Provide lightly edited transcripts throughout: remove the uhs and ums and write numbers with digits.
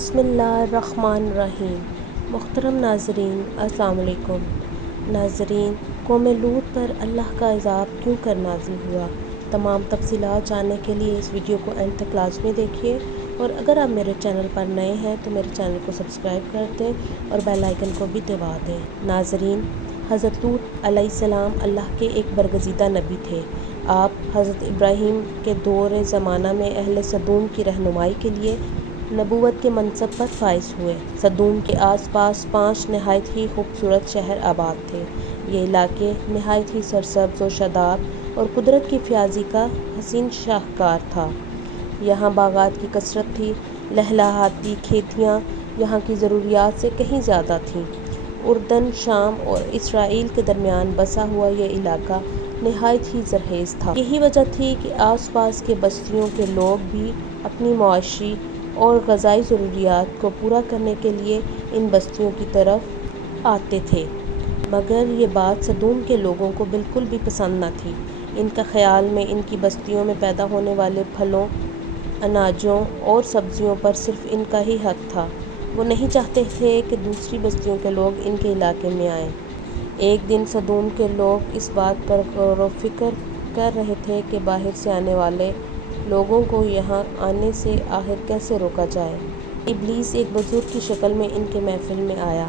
بسم اللہ الرحمن الرحیم۔ محترم ناظرین، السلام علیکم۔ ناظرین، قوم لوط پر اللہ کا عذاب کیوں کر نازل ہوا، تمام تفصیلات جاننے کے لیے اس ویڈیو کو اینڈ تک لازمی دیکھیے، اور اگر آپ میرے چینل پر نئے ہیں تو میرے چینل کو سبسکرائب کر دیں اور بیل آئیکن کو بھی دبا دیں۔ ناظرین، حضرت لوط علیہ السلام اللہ کے ایک برگزیدہ نبی تھے۔ آپ حضرت ابراہیم کے دور زمانہ میں اہل سدوم کی رہنمائی کے لیے نبوت کے منصب پر فائز ہوئے۔ سدوم کے آس پاس 5 نہایت ہی خوبصورت شہر آباد تھے۔ یہ علاقے نہایت ہی سرسبز و شاداب اور قدرت کی فیاضی کا حسین شاہکار تھا۔ یہاں باغات کی کثرت تھی، لہلہاتی کھیتیاں یہاں کی ضروریات سے کہیں زیادہ تھیں۔ اردن، شام اور اسرائیل کے درمیان بسا ہوا یہ علاقہ نہایت ہی زرخیز تھا۔ یہی وجہ تھی کہ آس پاس کے بستیوں کے لوگ بھی اپنی معاشی اور غذائی ضروریات کو پورا کرنے کے لیے ان بستیوں کی طرف آتے تھے۔ مگر یہ بات سدوم کے لوگوں کو بالکل بھی پسند نہ تھی۔ ان کا خیال میں ان کی بستیوں میں پیدا ہونے والے پھلوں، اناجوں اور سبزیوں پر صرف ان کا ہی حق تھا۔ وہ نہیں چاہتے تھے کہ دوسری بستیوں کے لوگ ان کے علاقے میں آئیں۔ ایک دن سدوم کے لوگ اس بات پر غور و فکر کر رہے تھے کہ باہر سے آنے والے لوگوں کو یہاں آنے سے آخر کیسے روکا جائے۔ ابلیس ایک بزرگ کی شکل میں ان کے محفل میں آیا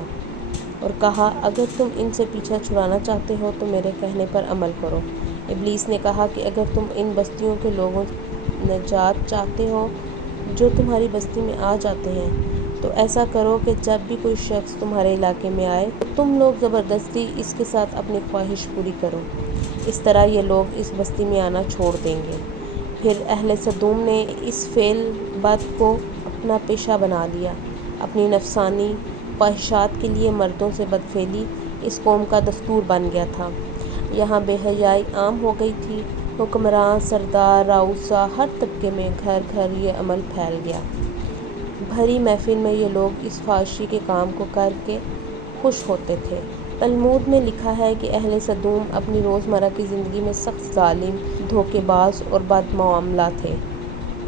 اور کہا، اگر تم ان سے پیچھا چھڑانا چاہتے ہو تو میرے کہنے پر عمل کرو۔ ابلیس نے کہا کہ اگر تم ان بستیوں کے لوگوں نجات چاہتے ہو جو تمہاری بستی میں آ جاتے ہیں، تو ایسا کرو کہ جب بھی کوئی شخص تمہارے علاقے میں آئے تو تم لوگ زبردستی اس کے ساتھ اپنی خواہش پوری کرو۔ اس طرح یہ لوگ اس بستی میں آنا چھوڑ دیں گے۔ پھر اہل سدوم نے اس فعل بد کو اپنا پیشہ بنا لیا۔ اپنی نفسانی خواہشات کے لیے مردوں سے بدفعلی اس قوم کا دستور بن گیا تھا۔ یہاں بے حیائی عام ہو گئی تھی۔ حکمراں، سردار، رؤسا، ہر طبقے میں گھر گھر یہ عمل پھیل گیا۔ بھری محفل میں یہ لوگ اس فحاشی کے کام کو کر کے خوش ہوتے تھے۔ تلمود میں لکھا ہے کہ اہل سدوم اپنی روزمرہ کی زندگی میں سخت ظالم، دھوکے باز اور بد معاملہ تھے۔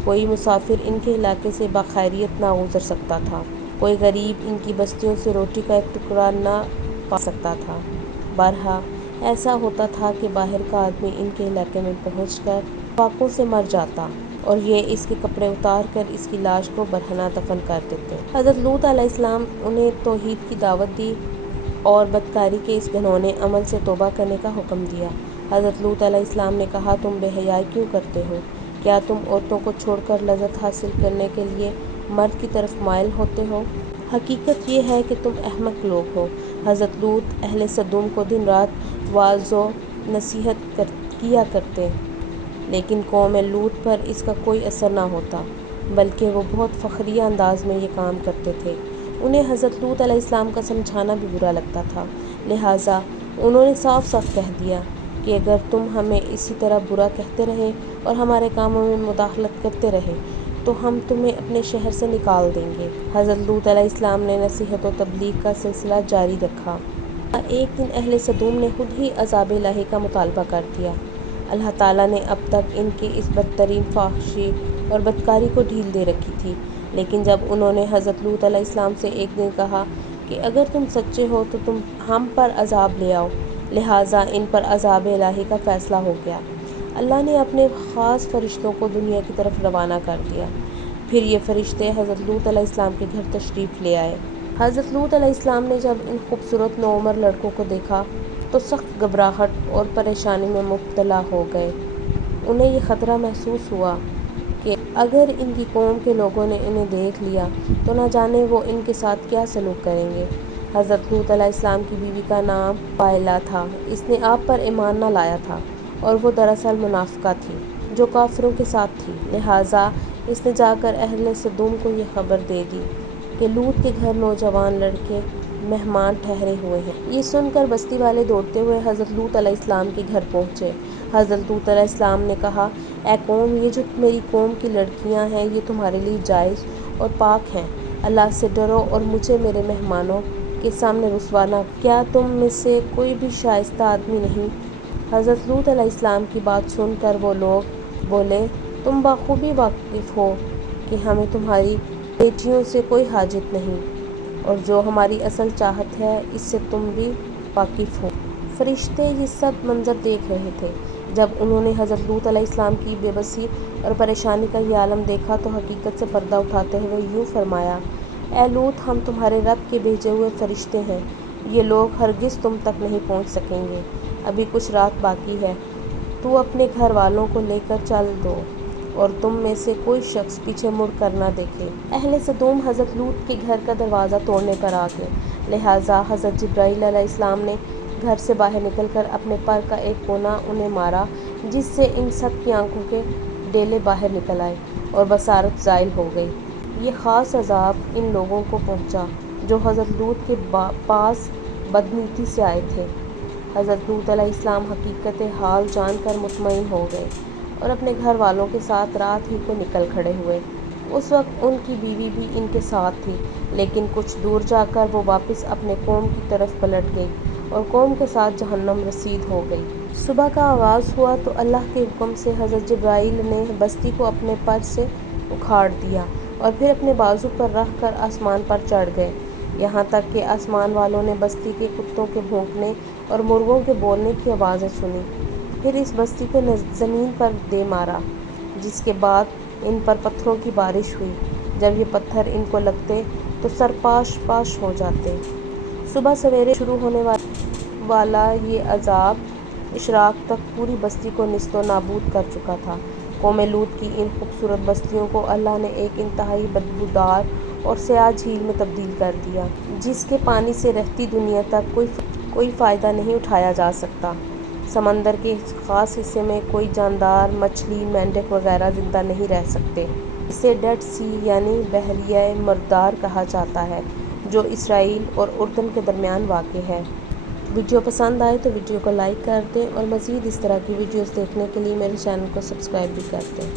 کوئی مسافر ان کے علاقے سے بخیریت نہ گزر سکتا تھا۔ کوئی غریب ان کی بستیوں سے روٹی کا ایک ٹکڑا نہ پا سکتا تھا۔ بہرحال ایسا ہوتا تھا کہ باہر کا آدمی ان کے علاقے میں پہنچ کر فاقوں سے مر جاتا اور یہ اس کے کپڑے اتار کر اس کی لاش کو برہنہ دفن کر دیتے۔ حضرت لوط علیہ السلام انہیں توحید کی دعوت دی اور بدکاری کے اس گھناؤنے عمل سے توبہ کرنے کا حکم دیا۔ حضرت لوط علیہ السلام نے کہا، تم بے حیائی کیوں کرتے ہو؟ کیا تم عورتوں کو چھوڑ کر لذت حاصل کرنے کے لیے مرد کی طرف مائل ہوتے ہو؟ حقیقت یہ ہے کہ تم احمق لوگ ہو۔ حضرت لوط اہل سدوم کو دن رات واعظ و نصیحت کیا کرتے، لیکن قوم لوط پر اس کا کوئی اثر نہ ہوتا، بلکہ وہ بہت فخریہ انداز میں یہ کام کرتے تھے۔ انہیں حضرت لوط علیہ السلام کا سمجھانا بھی برا لگتا تھا، لہٰذا انہوں نے صاف صاف کہہ دیا کہ اگر تم ہمیں اسی طرح برا کہتے رہے اور ہمارے کاموں میں مداخلت کرتے رہے تو ہم تمہیں اپنے شہر سے نکال دیں گے۔ حضرت لوط علیہ السلام نے نصیحت و تبلیغ کا سلسلہ جاری رکھا۔ ایک دن اہل سدوم نے خود ہی عذاب الہی کا مطالبہ کر دیا۔ اللہ تعالیٰ نے اب تک ان کی اس بدترین فحاشی اور بدکاری کو ڈھیل دے رکھی تھی، لیکن جب انہوں نے حضرت لوط علیہ السلام سے ایک دن کہا کہ اگر تم سچے ہو تو تم ہم پر عذاب لے آؤ، لہٰذا ان پر عذاب الہی کا فیصلہ ہو گیا۔ اللہ نے اپنے خاص فرشتوں کو دنیا کی طرف روانہ کر دیا۔ پھر یہ فرشتے حضرت لوط علیہ السلام کے گھر تشریف لے آئے۔ حضرت لوط علیہ السلام نے جب ان خوبصورت نوعمر لڑکوں کو دیکھا تو سخت گھبراہٹ اور پریشانی میں مبتلا ہو گئے۔ انہیں یہ خطرہ محسوس ہوا کہ اگر ان کی قوم کے لوگوں نے انہیں دیکھ لیا تو نہ جانے وہ ان کے ساتھ کیا سلوک کریں گے۔ حضرت لوط علیہ السلام کی بیوی کا نام وائلہ تھا۔ اس نے آپ پر ایمان نہ لایا تھا اور وہ دراصل منافقہ تھی جو کافروں کے ساتھ تھی، لہٰذا اس نے جا کر اہل سدوم کو یہ خبر دے دی کہ لوط کے گھر نوجوان لڑکے مہمان ٹھہرے ہوئے ہیں۔ یہ سن کر بستی والے دوڑتے ہوئے حضرت لوط علیہ السلام کے گھر پہنچے۔ حضرت لوط علیہ السلام نے کہا، اے قوم، یہ جو میری قوم کی لڑکیاں ہیں یہ تمہارے لیے جائز اور پاک ہیں۔ اللہ سے ڈرو اور مجھے میرے مہمانوں کے سامنے رسوا نہ کرو۔ کیا تم میں سے کوئی بھی شائستہ آدمی نہیں؟ حضرت لوط علیہ السلام کی بات سن کر وہ لوگ بولے، تم بخوبی واقف ہو کہ ہمیں تمہاری بیٹیوں سے کوئی حاجت نہیں، اور جو ہماری اصل چاہت ہے اس سے تم بھی واقف ہو۔ فرشتے یہ سب منظر دیکھ رہے تھے۔ جب انہوں نے حضرت لوط علیہ السلام کی بے بسی اور پریشانی کا یہ عالم دیکھا تو حقیقت سے پردہ اٹھاتے ہوئے یوں فرمایا: اے لوط، ہم تمہارے رب کے بھیجے ہوئے فرشتے ہیں، یہ لوگ ہرگز تم تک نہیں پہنچ سکیں گے، ابھی کچھ رات باقی ہے، تو اپنے گھر والوں کو لے کر چل دو اور تم میں سے کوئی شخص پیچھے مڑ کر نہ دیکھے۔ اہل سدوم حضرت لوط کے گھر کا دروازہ توڑنے پر آ گئے، لہٰذا حضرت جبرائیل علیہ السلام نے گھر سے باہر نکل کر اپنے پر کا ایک کونا انہیں مارا، جس سے ان سب کی آنکھوں کے ڈیلے باہر نکل آئے اور بصارت زائل ہو گئی۔ یہ خاص عذاب ان لوگوں کو پہنچا جو حضرت لوط کے پاس بدنیتی سے آئے تھے۔ حضرت لوط علیہ السلام حقیقت حال جان کر مطمئن ہو گئے اور اپنے گھر والوں کے ساتھ رات ہی کو نکل کھڑے ہوئے۔ اس وقت ان کی بیوی بھی ان کے ساتھ تھی، لیکن کچھ دور جا کر وہ واپس اپنے قوم کی طرف پلٹ گئی اور قوم کے ساتھ جہنم رسید ہو گئی۔ صبح کا آغاز ہوا تو اللہ کے حکم سے حضرت جبرائیل نے بستی کو اپنے پر سے اکھاڑ دیا اور پھر اپنے بازو پر رکھ کر آسمان پر چڑھ گئے، یہاں تک کہ آسمان والوں نے بستی کے کتوں کے بھونکنے اور مرغوں کے بولنے کی آوازیں سنی۔ پھر اس بستی کو زمین پر دے مارا، جس کے بعد ان پر پتھروں کی بارش ہوئی۔ جب یہ پتھر ان کو لگتے تو سر پاش پاش ہو جاتے۔ صبح سویرے شروع ہونے والا یہ عذاب اشراق تک پوری بستی کو نیست و نابود کر چکا تھا۔ قوم لوط کی ان خوبصورت بستیوں کو اللہ نے ایک انتہائی بدبودار اور سیاہ جھیل میں تبدیل کر دیا، جس کے پانی سے رہتی دنیا تک کوئی فائدہ نہیں اٹھایا جا سکتا۔ سمندر کے اس خاص حصے میں کوئی جاندار، مچھلی، مینڈک وغیرہ زندہ نہیں رہ سکتے۔ اسے ڈیڈ سی یعنی بحیرہ مردار کہا جاتا ہے، جو اسرائیل اور اردن کے درمیان واقع ہے۔ ویڈیو پسند آئے تو ویڈیو کو لائک کر دیں اور مزید اس طرح کی ویڈیوز دیکھنے کے لیے میرے چینل کو سبسکرائب بھی کر دیں۔